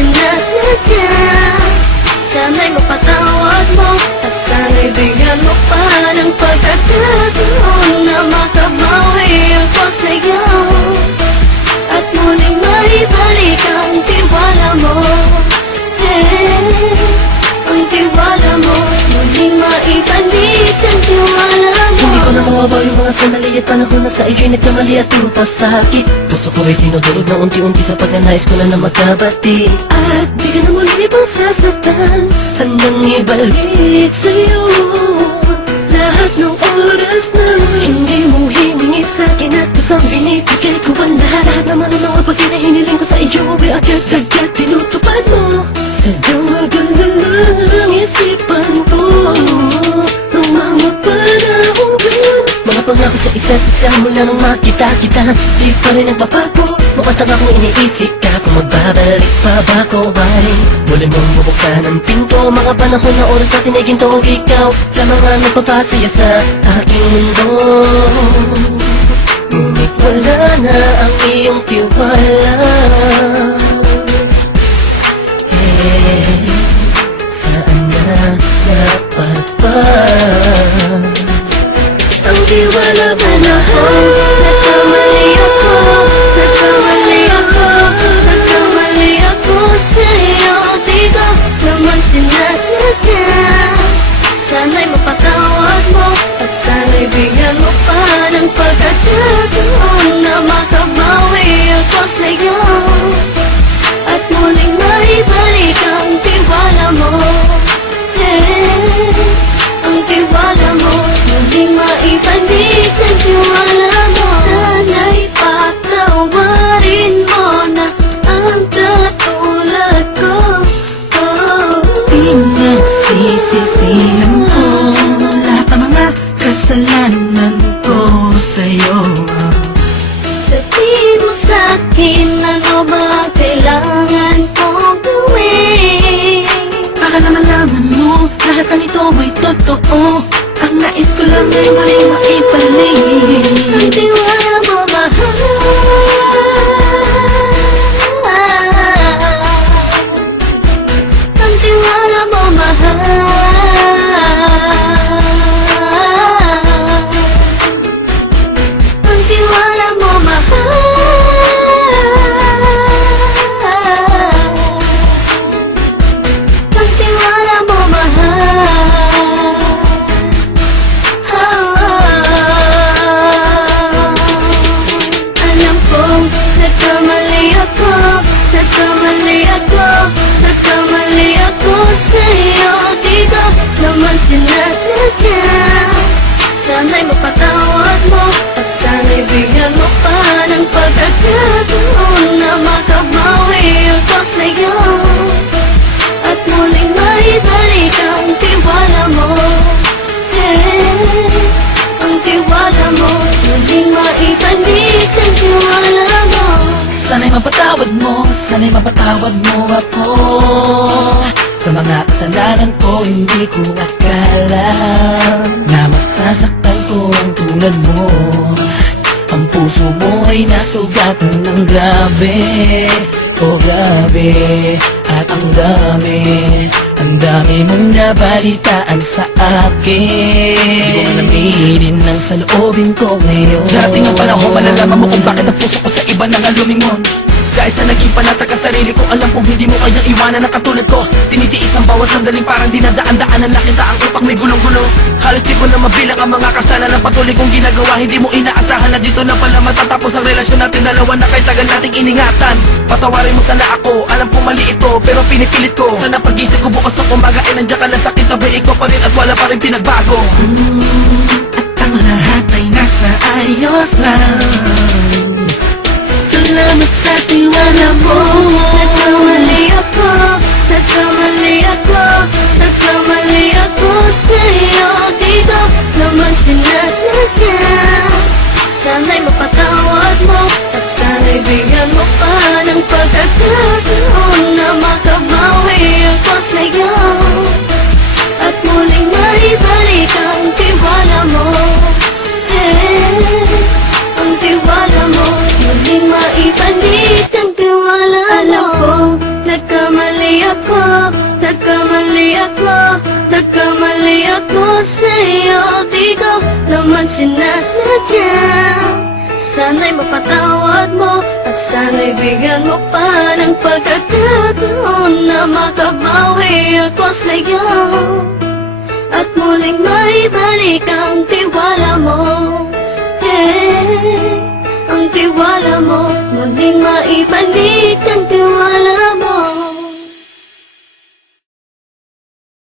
sinasadya. Sana'y mapatawad mo at sana'y bigyan mo pa ng pagkakataon na makabawi ako sa'yo at muling maibalik ang tiwala mo. Ang tiwala mo, muling maibalik ang tiwala mo. Hindi ko na mawabaw yung mga sandali at panahon na sa iyo'y nagkamali at pinapasakit. Puso ko ay tinudulog na unti-unti sa pagnanais ko na magkabati. At di ka na muli ibang sasaktan, handang ibalik sa'yo lahat ng oras na hindi mo hiningi sa'kin at kusang binibigay ko ang lahat. Lahat naman ng mga bagay na hiniling ko sa iyo ay agad-agad tinutupad mo. Sadyang magalang isipan ko nung mga panahon yun. Mga pangako sa isa't isa mula nung makita kita, di pa rin nagbabago. Mukhang akong iniisip ka kung magbabalik pa ba ko ay muli mong bubuksan ang pinto. Mga panahon na oras natin ay ginto, ikaw lamang ang nagpapasaya sa aking mundo. Ngunit wala na ang iyong tiwala. Saan na dapat ba ang tiwala mo na ako? Nagkamali ako, nagkamali ako, nagkamali ako sa'yo. Di ko naman sinasadya. Sana'y mapatawad mo at sana'y bigyan mo pa ng pagkakataon na makabawi ako sa'yo at muling maibalik ang tiwala mo. Ang tiwala mo, muling maibalik ang tiwala mo. Sana'y patawarin mo na ang katulad ko. Pinagsisisihan ko lahat ng mga kasalanan ko sa'yo. Sabihin mo sa'kin ano ba kailangan kong gawin Para na malaman mo lahat na nito ay totoo. Ang nais ko lang ay muling maibalik ang tiwala mo, mahal. Ang tiwala mo, mahal. Ang tiwala mo, mahal. Ang tiwala mo, mahal. Alam kong nagkamali ako, nagkamali ako, nagkamali ako sa'yo. Di ko naman sinasadya. Sana'y mapatawad mo at sana'y bigyan mo pa ng pagkakataon na makabawi ako sa'yo at muling maibalik ang tiwala mo. Ang tiwala mo, muling maibalik ang tiwala mo. Sana'y mapatawad mo, sana'y mapatawad mo ako sa mga kasalanan ko. Hindi ko akala na masasaktan ko ang tulad mo. Ang puso mo ay nasugatan ng grabe. Oh grabe, at ang dami mong nabalitaan sa akin. Di ko man aminin ng saloobin ko ngayon. Darating ang panahon, malalaman mo kung bakit ang puso ko sa iba nang alumingon. Dahil sa naging panatag sa sarili ko, alam kong hindi mo kayang iwanan na katulad ko. Tinitiis ang bawat sandaling parang dinadaan-daan ang lakita ang utak may gulong-gulo. Halos di ko na mabilang ang mga kasalanan na patuloy kong ginagawa. Hindi mo inaasahan na dito na pala matatapos ang relasyon natin dalawa na kahit tagal nating iningatan. Patawarin mo sana ako, alam kong mali ito pero pinipilit ko. Sana pag-isip ko bukas na kumaga ay nandiyan ka lang, sakit na ba ikaw pa rin at wala pa rin pinagbago. At ang lahat ay nasa ayos lang. Salamat sa tiwala mo. Nagkamali ako, nagkamali ako, nagkamali ako sa'yo. Di ko naman sinasadya. Sana'y mapatawad mo at sana'y bigyan mo pa ng pagkakataon na makabawi ako sa'yo at muling maibalik ang tiwala mo. Ang tiwala mo, muling maibalik ang tiwala mo. ako, nagkamali ako, nagkamali ako sa'yo. Di ko naman sinasadya. Sana'y mapatawad mo at sana'y bigyan mo pa ng pagkakataon na makabawi ako sa'yo at muling maibalik ang tiwala mo. Ang tiwala mo, muling maibalik ang